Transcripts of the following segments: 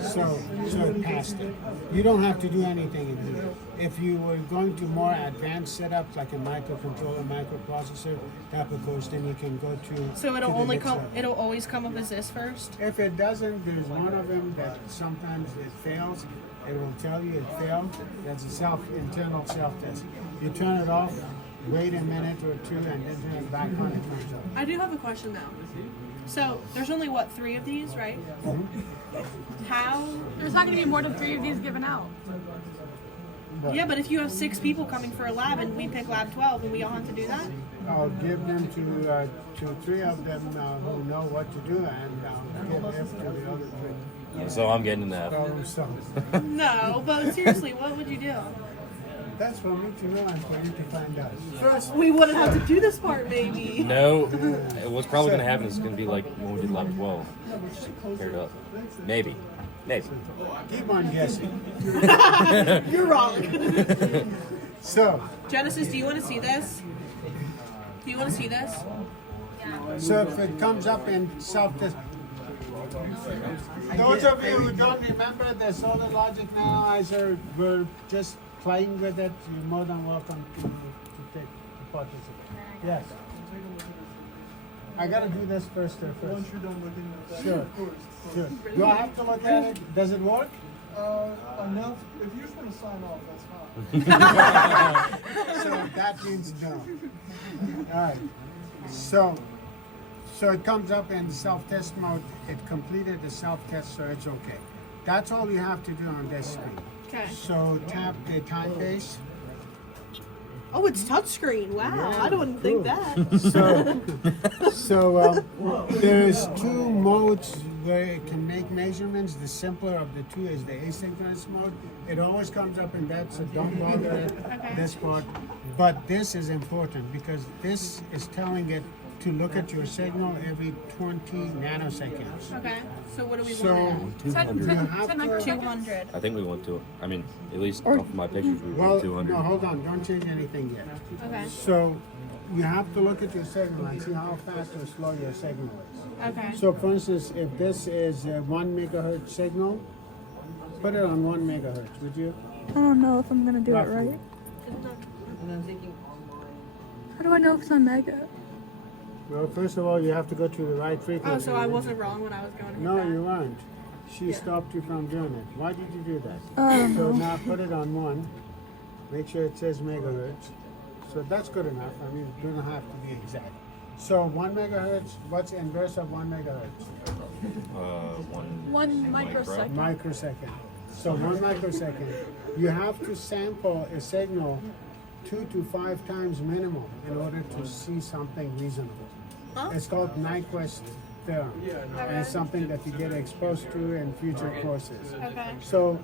So it passed it. You don't have to do anything in here. If you were going to more advanced setups like a microcontroller, microprocessor type of course, then you can go to. So it'll to the only next come. level. It'll always come up as this first. If it doesn't, there's one of them that sometimes it fails. It will tell you it failed. That's a internal self-test. You turn it off, wait a minute or two, and then turn it back on. It turns on. I do have a question though. So there's only what 3 of these, right? How? There's not going to be more than 3 of these given out. Yeah, but if you have 6 people coming for a lab and we pick lab 12 and we all have to do that? I'll give them to 3 of them who know what to do, and I'll give F to the other 3. So I'm getting that. Problem solved. No, but seriously, what would you do? That's for me to know and for you to find out. First, We wouldn't have to do this part, maybe. No, what's probably gonna happen is gonna be like when we did lab 12, just paired up. Maybe. keep on guessing. You're wrong. So, Genesis, do you want to see this? Do you want to see this? so if it comes up in self-test, those of you who don't remember the Solid Logic Analyzer, we're just playing with it. You're more than welcome to participate. Yes. I gotta do this first. Once you're done looking at that, Sure. of course. Sure. Do I have to look at it? Does it work? Enough. If you just want to sign off, that's fine. So that means no. All right. So it comes up in self-test mode. It completed the self-test, so it's okay. That's all you have to do on this screen. Okay. So tap the time base. Oh, it's touchscreen. Wow, I don't think that. So there's 2 modes where it can make measurements. The simpler of the 2 is the asynchronous mode. It always comes up in that, so don't bother it, this part. But this is important because this is telling it to look at your signal every 20 nanoseconds. Okay, so what do we So want? 200. you have 10 to, microseconds. 200. I think we want to. I mean, at least off my pictures, we well, want 200. no, hold on, don't change anything yet. Okay. So you have to look at your signal and see how fast or slow your signal is. Okay. So for instance, if this is a 1 megahertz signal, put it on 1 megahertz, would you? I don't know if I'm gonna do it Roughly. right. How do I know if it's on mega? Well, first of all, you have to go to the right frequency. Oh, so I wasn't wrong when I was going to hit No, that. you weren't. She stopped you from doing it. Why did you do that? I don't So know. now put it on 1. Make sure it says megahertz. So that's good enough. I mean, it doesn't have to be exact. So 1 megahertz, what's the inverse of 1 megahertz? 1 microsecond. Microsecond. So 1 microsecond. You have to sample a signal 2 to 5 times minimum in order to see something reasonable. Huh? It's called Nyquist theorem, and it's something that you get exposed to in future courses. Okay. So,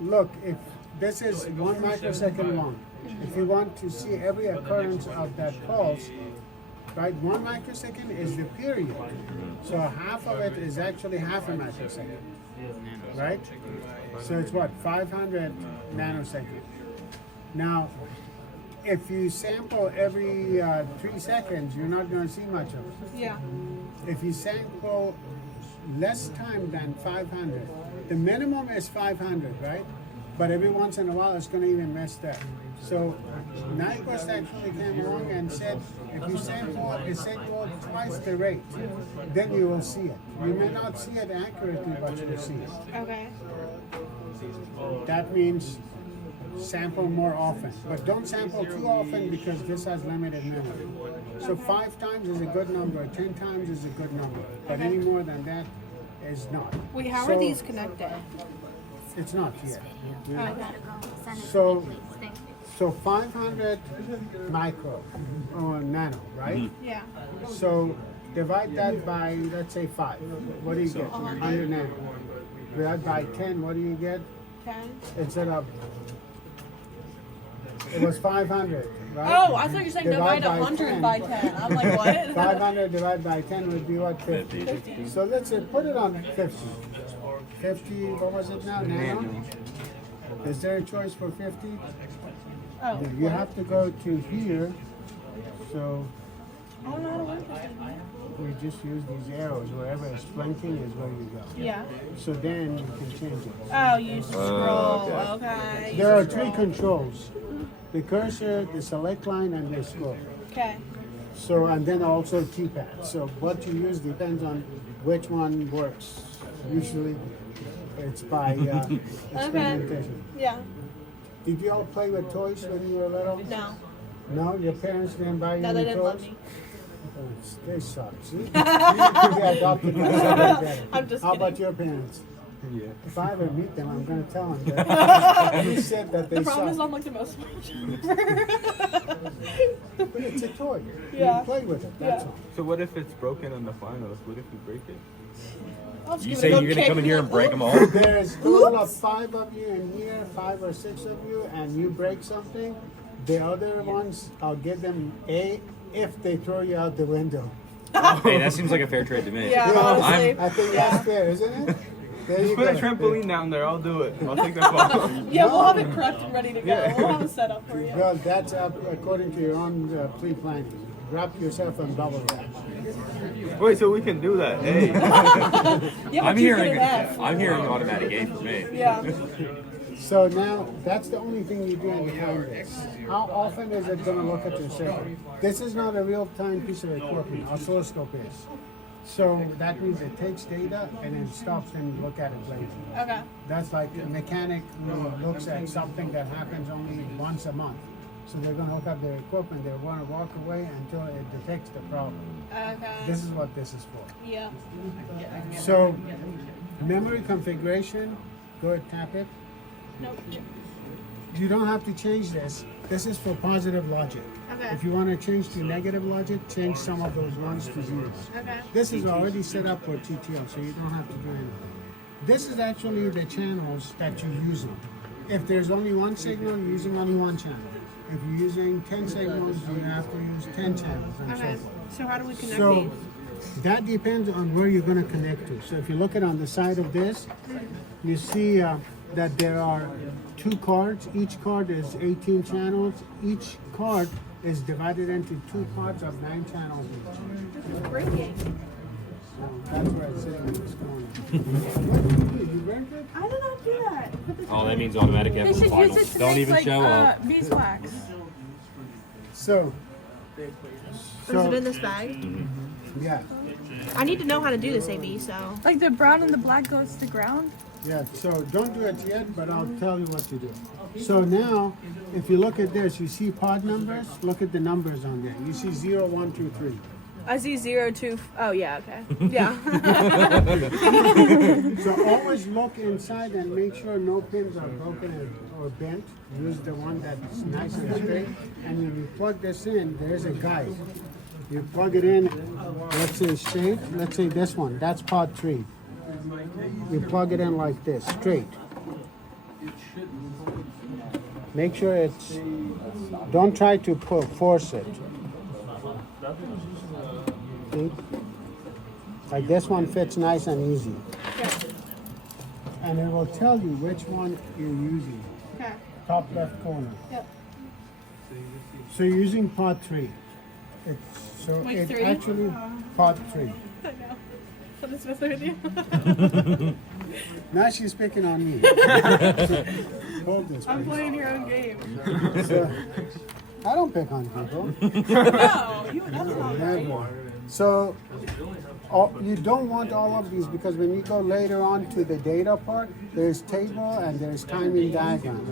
look, if this is 1 microsecond long, if you want to see every occurrence of that pulse, right, 1 microsecond is the period. So half of it is actually half a microsecond, right? So it's what, 500 nanoseconds. Now, if you sample every 3 seconds, you're not going to see much of it. Yeah. If you sample less time than 500, the minimum is 500, right? But every once in a while, it's going to even mess that. So Nyquist actually came along and said, if you sample a signal twice the rate, then you will see it. You may not see it accurately, but you'll see it. Okay. That means sample more often, but don't sample too often because this has limited memory. So 5 times is a good number, 10 times is a good number, but any more than that is not. Wait, how So are these connected? It's not yet. Okay. So 500 micro or nano, right? Yeah. So divide that by, let's say 5. What do you get? 100 nano. Divide by 10, what do you get? 10. Instead of, it was 500, right? Oh, I thought you were saying divide by 100 10. by 10. I'm like, what? 500 divided by 10 would be what? 50. 50. So let's say put it on 50. 50, what was it now? Nano? Is there a choice for 50? Oh. You have to go to here. So I don't know how to work this. we just use these arrows. Wherever it's blinking is where you go. Yeah. So then you can change it. Oh, you scroll. okay. Okay. There are three controls: the cursor, the select line, and the scroll. Okay. So, and then also keypad. So what you use depends on which one works. Usually it's by experimentation. Yeah. Did you all play with toys when you were little? No. No? Your parents didn't buy you No, they any didn't toys? love me. Oh, they suck. See? You need to be adopted by somebody better. I'm just How kidding. about your parents? Yeah. If I ever meet them, I'm going to tell them that you said that they The problem is suck. I'm like the most. But it's a toy. Yeah. You play with it. That's Yeah. all. So what if it's broken on the finals? What if you break it? I'll just You give say it a you're go gonna come in kick here and and break be them like, all? There's a total of 5 of you in here, 5 or 6 of you, and you break something. The other ones, I'll give them A if they throw you out the window. Hey, that seems like a fair trade to me. Yeah, honestly. I think that's fair, isn't it? There you Just put a go. trampoline down there. I'll do it. I'll take the ball. Yeah, we'll have it prepped and ready to go. We'll have a setup for you. Well, that's up according to your own pre-planning. Wrap yourself in bubble wrap. Wait, so we can do that? Hey. Yeah, I'm but you get hearing an F. I'm hearing automatic A for me. Yeah. So now, that's the only thing you do in behind this. How often is it going to look at your server? This is not a real-time piece of equipment. Oscilloscope is. So that means it takes data and it stops and you look at it later. Okay. That's like a mechanic who looks at something that happens only once a month. So they're going to hook up their equipment. They're going to walk away until it detects the problem. Okay. This is what this is for. Yeah. So, memory configuration, go ahead, tap it. Nope. You don't have to change this. This is for positive logic. Okay. If you want to change to negative logic, change some of those ones to zeros. Okay. This is already set up for TTL, so you don't have to do anything. This is actually the channels that you're using. If there's only one signal, you're using only one channel. If you're using 10 signals, you have to use 10 channels and Okay. so forth. So how do we connect So these? that depends on where you're going to connect to. So if you look at on the side of this, you see that there are 2 cards. Each card is 18 channels. Each card is divided into 2 parts of 9 channels each. Breaking. So that's where it's sitting in this corner. What did you do? You burnt it? I did not do that. Put this Oh, that means automatic F They in should use finals. it to Don't make even like show up. beeswax. So, Is it in this bag? yeah. I need to know how to do this, AB. So. Like the brown and the black goes to the ground. Yeah, so don't do it yet, but I'll tell you what to do. So now, if you look at this, you see pod numbers? Look at the numbers on there. You see 0, 1, 2, 3. I see 0, 2. Oh yeah. Okay. Yeah. So always look inside and make sure no pins are broken or bent. Use the one that's nice and straight. And when you plug this in, there's a guide. You plug it in, let's say straight, let's say this one, that's pod 3. You plug it in like this, straight. Make sure it's, don't try to force it. See? Like this one fits nice and easy. And it will tell you which one you're using. Okay. Top left corner. Yep. So you're using pod 3. It's, so Like it 3? actually, pod 3. I know. What is with you? Now she's picking on me. So, hold this, I'm please. playing your own game. So, I don't pick on people. No, you. That's not right. Never. So you don't want all of these because when you go later on to the data part, there's table and there's timing diagram.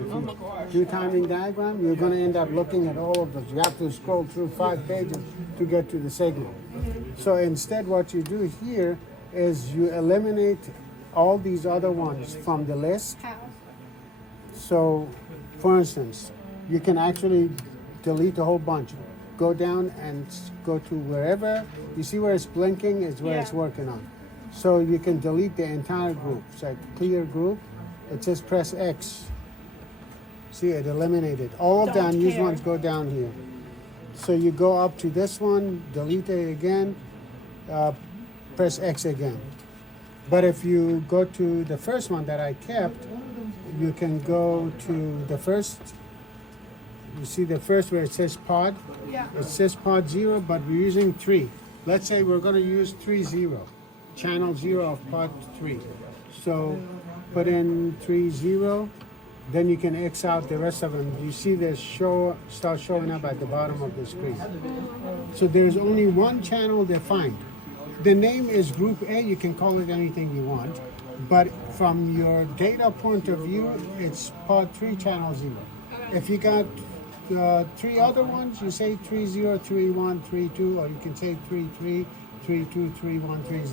If you do timing diagram, you're going to end up looking at all of those. You have to scroll through 5 pages to get to the signal. So instead what you do here is you eliminate all these other ones from the list. How? So, for instance, you can actually delete a whole bunch. Go down and go to wherever, you see where it's blinking is where it's Yeah. working on. So you can delete the entire group. It's like clear group. It says press X. See, it eliminated. All of the Don't unused care. ones go down here. So you go up to this one, delete it again, press X again. But if you go to the first one that I kept, you can go to the first, you see the first where it says pod? Yeah. It says pod 0, but we're using 3. let's say we're going to use 30, channel 0 of pod 3. So put in 30, then you can X out the rest of them. You see this start showing up at the bottom of the screen. So there's only one channel defined. The name is group A, you can call it anything you want, but from your data point of view, it's pod 3 channel 0. If you got 3 other ones, you say 30, 31, 32, or you can say 33, 32, 31, 30.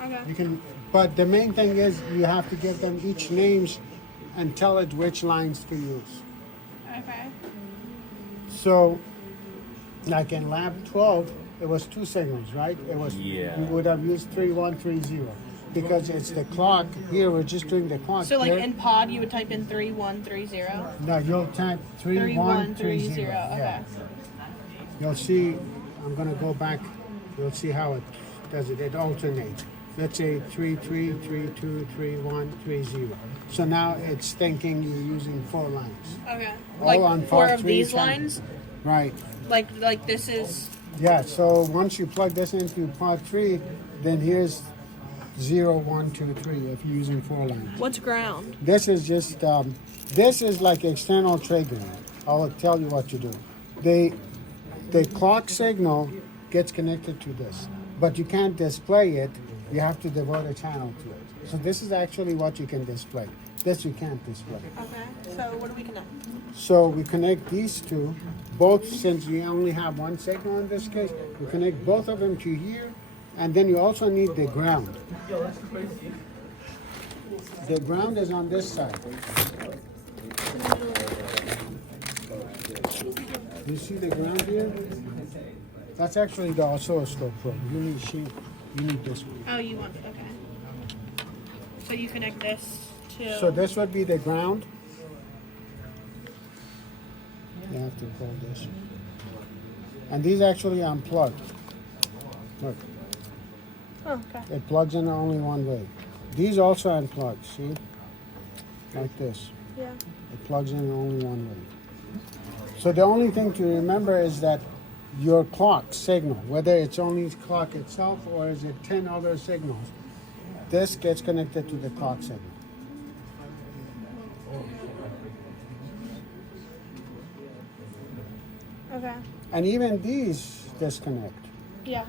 Okay. You can, but the main thing is you have to give them each names and tell it which lines to use. Okay. So, like in lab 12, it was 2 signals, right? It was, Yeah. you would have used 3130 because it's the clock. Here we're just doing the clock. So like Here- in pod, you would type in 3130. no, you'll type 3130. 3130. Yeah. Okay. You'll see, I'm gonna go back, you'll see how it does it. It alternates. Let's say 33, 32, 31, 30. So now it's thinking you're using 4 lines. Okay. All Like on 4 pod of 3 these channel. lines. Right. Like this is. Yeah, so once you plug this into pod 3, then here's 0, 1, 2, 3 if you're using 4 lines. What's ground? This is just, this is like external triggering. I'll tell you what to do. The clock signal gets connected to this, but you can't display it. You have to devote a channel to it. So this is actually what you can display. This you can't display. Okay. So what do we connect? So we connect these two, both, since we only have one signal in this case, we connect both of them to here, and then you also need the ground. The ground is on this side. You see the ground here? That's actually the oscilloscope probe. You need this one. Oh, you want okay. So you connect this to. So this would be the ground. You have to pull this. And these actually unplug. Look, Oh, okay. it plugs in only one way. These also unplug, see? Like this. Yeah. It plugs in only one way. So the only thing to remember is that your clock signal, whether it's only clock itself or is it 10 other signals, this gets connected to the clock signal. Okay. And even these disconnect. Yeah.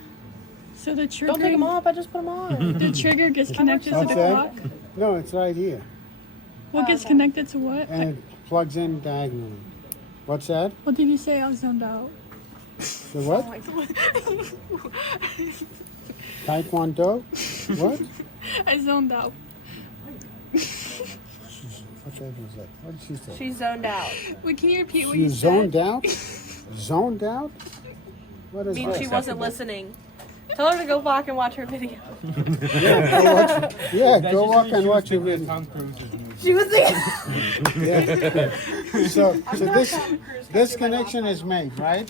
So the Don't take them trigger, off. I just put them on. the trigger gets connected to What's the that? clock. No, it's right here. What gets connected to what? And it plugs in diagonally. What's that? What did you say? I was zoned out. The what? Taekwondo? What? I zoned out. What the heck was that? What did she say? She's zoned out. Wait, can you repeat what You you zoned said? out? Zoned out? What is Means that? she wasn't listening. Tell her to go back and watch her video. Yeah, go watch, yeah, go walk and watch your video. Tom Cruise's movie. She was there. Yeah. So this connection is made, right?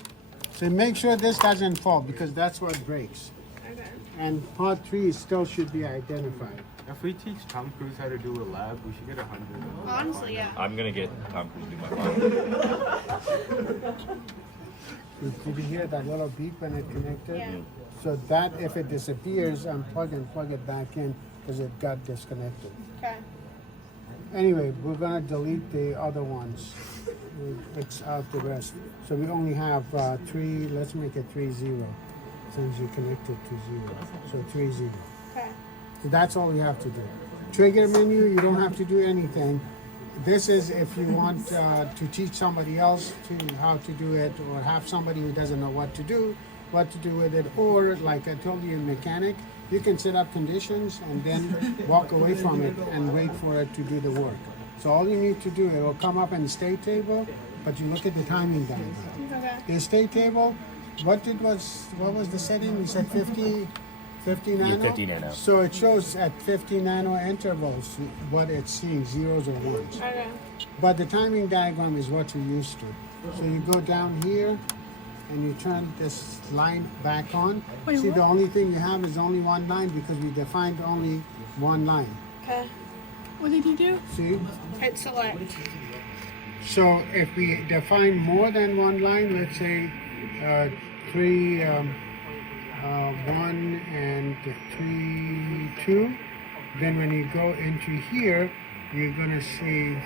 So make sure this doesn't fall because that's what breaks. Okay. And part 3 still should be identified. If we teach Tom Cruise how to do a lab, we should get 100. Honestly, yeah. I'm gonna get Tom Cruise to do my final. Did you hear that little beep when it connected? Yeah. So that, if it disappears, unplug and plug it back in because it got disconnected. Okay. Anyway, we're gonna delete the other ones. It's out the rest. So we only have 3, let's make it 30, since you connected to 0. So 30. Okay. So that's all you have to do. Trigger menu, you don't have to do anything. This is if you want to teach somebody else how to do it, or have somebody who doesn't know what to do with it, or like I told you in mechanic, you can set up conditions and then walk away from it and wait for it to do the work. So all you need to do, it will come up in the state table, but you look at the timing diagram. Okay. The state table, what was the setting? You said 50 nano? 50 nano. So it shows at 50 nano intervals what it's seeing, zeros or ones. Okay. But the timing diagram is what you're used to. So you go down here and you turn this line back on. Wait, See, what? the only thing you have is only one line because we defined only one line. Okay. What did you do? See? Hit select. So if we define more than one line, let's say 3 1 and 3, 2. Then when you go into here, you're gonna see.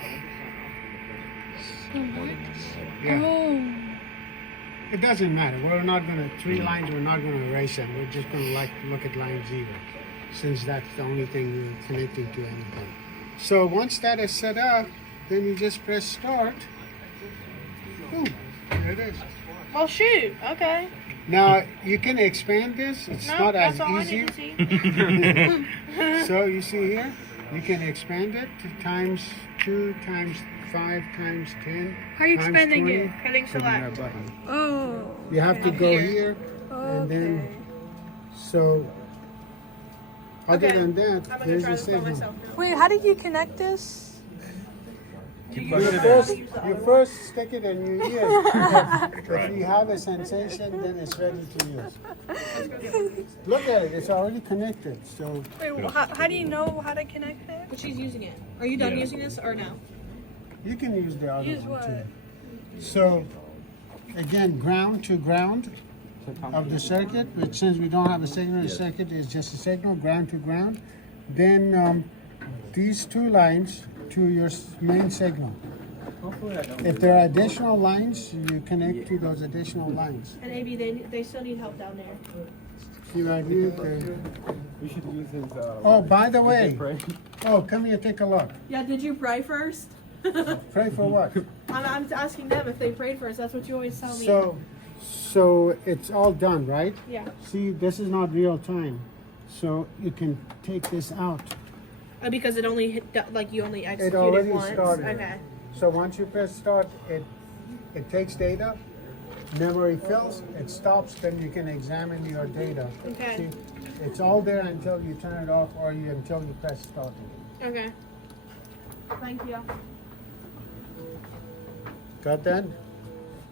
Yeah. Oh. It doesn't matter. We're not gonna three lines. We're not gonna erase them. We're just gonna look at line 0, since that's the only thing you're connecting to anything. So once that is set up, then you just press start. Boom, there it is. Well, shoot. Okay. Now you can expand this. It's No, not as that's all easy. I need to see. So you see here, you can expand it to times 2, times 5, times 10. How are you times expanding 20. it? Hitting select. Oh. You have to go here, and then Okay. so. Other Okay. than that, I'm gonna there's try a this by signal. myself now. Wait, how did you connect this? You first stick it in your ear. If you have a sensation, then it's ready to use. Look at it; it's already connected. So Wait, how do you know how to connect it? But she's using it. Are you done using this or no? you can use the other Use one what? too. So again, ground to ground of the circuit, which since we don't have a signal, the circuit is just a signal, ground to ground. Then these 2 lines to your main signal. If there are additional lines, you connect to those additional lines. And AB, they still need help down there. See right here? the- We should use his. Oh, by the way, Pray. oh, come here, take a look. Yeah, did you pray first? Pray for what? I'm asking them if they prayed first. That's what you always tell me. So it's all done, right? Yeah. See, this is not real time. So you can take this out. Because it only hit, like you only It executed already once. started. Okay. So once you press start, it takes data, memory fills, it stops, then you can examine your data. Okay. See, it's all there until you turn it off or until you press start. Okay. Thank you. Got that?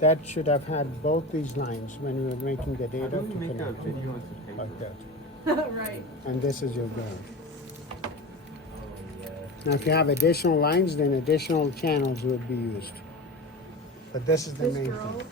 That should have had both these lines when we were making the How data do to we make a connect video with the paper? like that. Right. And this is your ground. Now, if you have additional lines, then additional channels would be used. But this is the This main girl, thing.